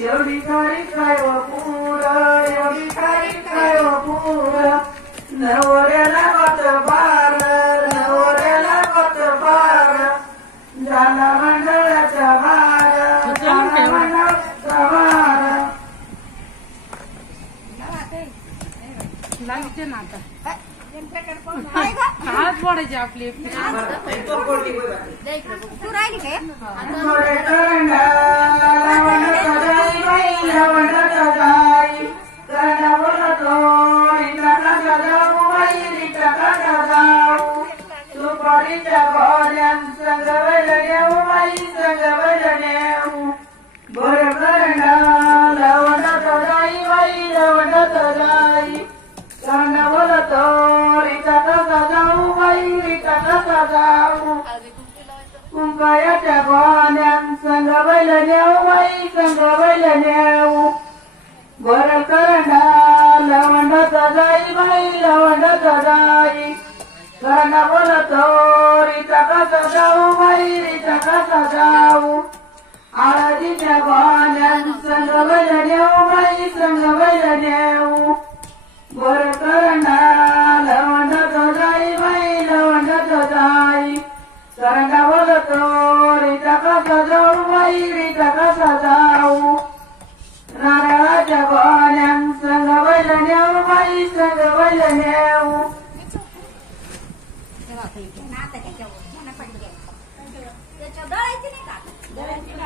एवढी खारी काय पुरा एवढी खारी काय पुरा नवऱ्याला मत बार नवऱ्याला मत बार झाला मंडळाचा बार झाला मंडळाचा बार लागते ना आता हात पडायचे आपले तू राहिली काय सुपारीच्या गोऱ्यां संग वैलनेऊ बाई संग वैलनेऊ बर करणा लवंडात जाई बाई लवंडात जाई करणा बोलतो रिता कसा जाऊ बाई रिता कसा जाऊ कुंकायाच्या गोऱ्यां संग वैलनेऊ बाई संग वैलनेऊ बर करणा लवंडात जाई बाई लवंडात जाई करणा बोलतो रिता कसा जाऊ बाई रिता कसा जाऊ आळदीच्या गोण्यां संग वैलनेऊ बाई संग वैलनेऊ बर करणा लवंडात जाई बाई लवंडात जाई करणा बोलतो रिता कसा जाऊ बाई रिता कसा जाऊ नारळाच्या गोण्यां संग वैलनेऊ बाई संग वैलनेऊ नाता त्याच्यावर मला पण त्याच्यावर दळायची नाही का दळायची